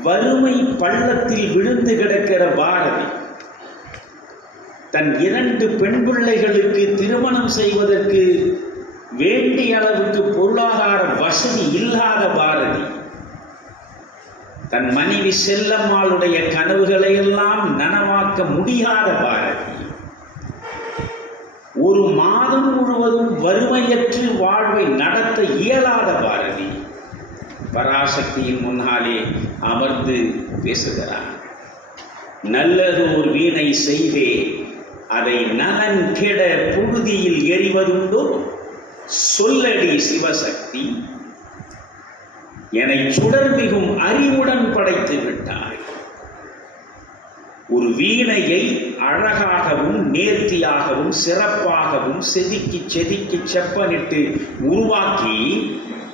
வறுமை பள்ளத்தில் விழுந்து கிடக்கிற பாரதி தன் இரண்டு பெண் பிள்ளைகளுக்கு திருமணம் செய்வதற்கு வேண்டிய அளவுக்கு பொருளாதார வசதி இல்லாத பாரதி தன் மனைவி செல்லம்மாளுடைய கனவுகளை எல்லாம் நனவாக்க முடியாத பாரதி. ஒரு மாதம் முழுவதும் வறுமையற்று வாழ்வை நடத்த இயலாத பாரதி. பராசக்தியின் முன்னாலே அமர்ந்து பேசுகிறார் நல்லது ஒரு வீணை செய்தே அதை நலன் கெட புழுதியில் எறிவதுண்டோ? சொல்லடி சிவசக்தி. என்னை சுடர்மிகும் அறிவுடன் படைத்து விட்டாய். ஒரு வீணையை அழகாகவும் நேர்த்தியாகவும் சிறப்பாகவும் செதுக்கி செதுக்கி செப்பனிட்டு உருவாக்கி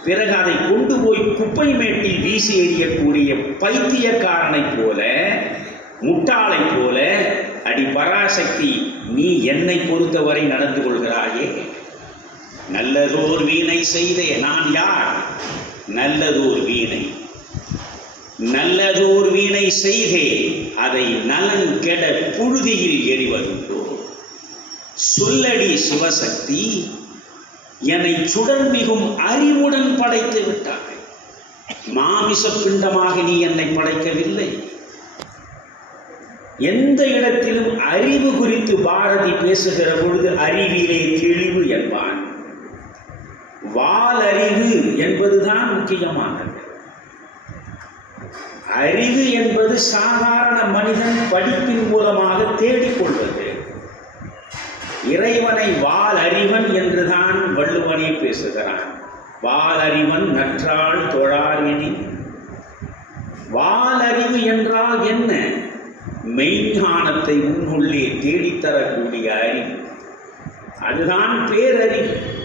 பிறகு அதை கொண்டு போய் குப்பை மேட்டில் வீசி எறியக்கூடிய பைத்தியக்காரனைப் போல முட்டாளைப் போல அடி பராசக்தி நீ என்னை பொறுத்தவரை நடந்து கொள்கிறாயே? நல்லதோர் வீணை செய்தே நான் யார்? நல்லதோர் வீணை. நல்லதோர் வீணை செய்தே அதை நலன் கெட புழுதியில் எறிவதுண்டோ? சொல்லடி சிவசக்தி என்னை சுடர்மிகும் அறிவுடன் படைத்து விட்டாய் மாமிச பிண்டமாக நீ என்னை படைக்கவில்லை. எந்த இடத்திலும் அறிவு குறித்து பாரதி பேசுகிற பொழுது அறிவிலே தெளிவு என்பான். வாலறிவு என்பதுதான் முக்கியமானது. அறிவு என்பது சாதாரண மனிதன் படிப்பின் மூலமாக தேடிக்கொள்வது. இறைவனை வால் அறிவன் என்றுதான் பேசுகிறான். வாலறிவன் நற்றாள் தொழாரினி வாலறிவு என்றால் என்ன? மெய்ஞானத்தை உன்னுள்ளே தேடித்தரக்கூடிய அறிவு. அதுதான் பேரறிவு.